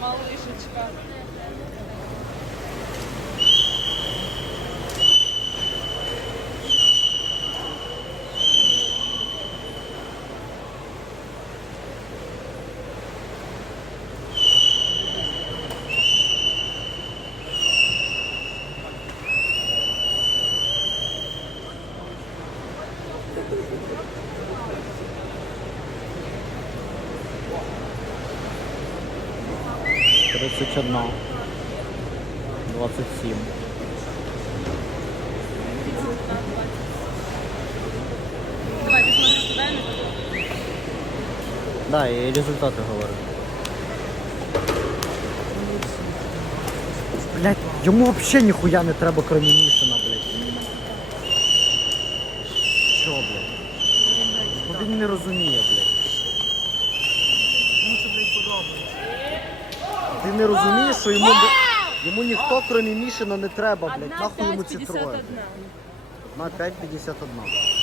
Малышечка. Тридцять одна. Двадцять сім. Давай, ты смотри, куда я Да, і результати говорю. Блять, йому взагалі ніхуя не треба, крім Мішина, блять. Що, блять? Бо він не розуміє, блять. Ти не розумієш, що йому, йому ніхто, крім Мішина, не треба, блять. Нахуй йому ці троє. одна. На 5.51.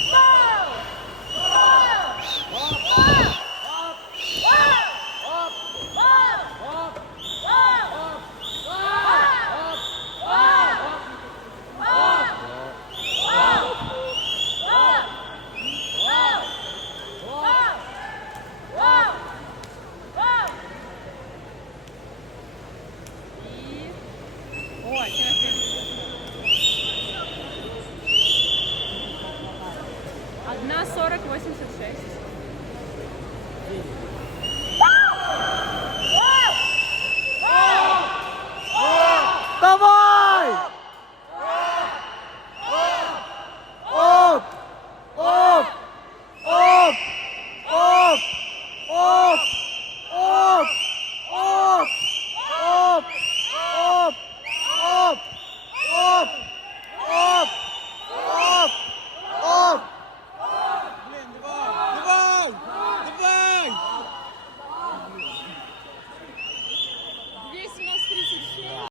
Одна сорок восемьдесят шесть.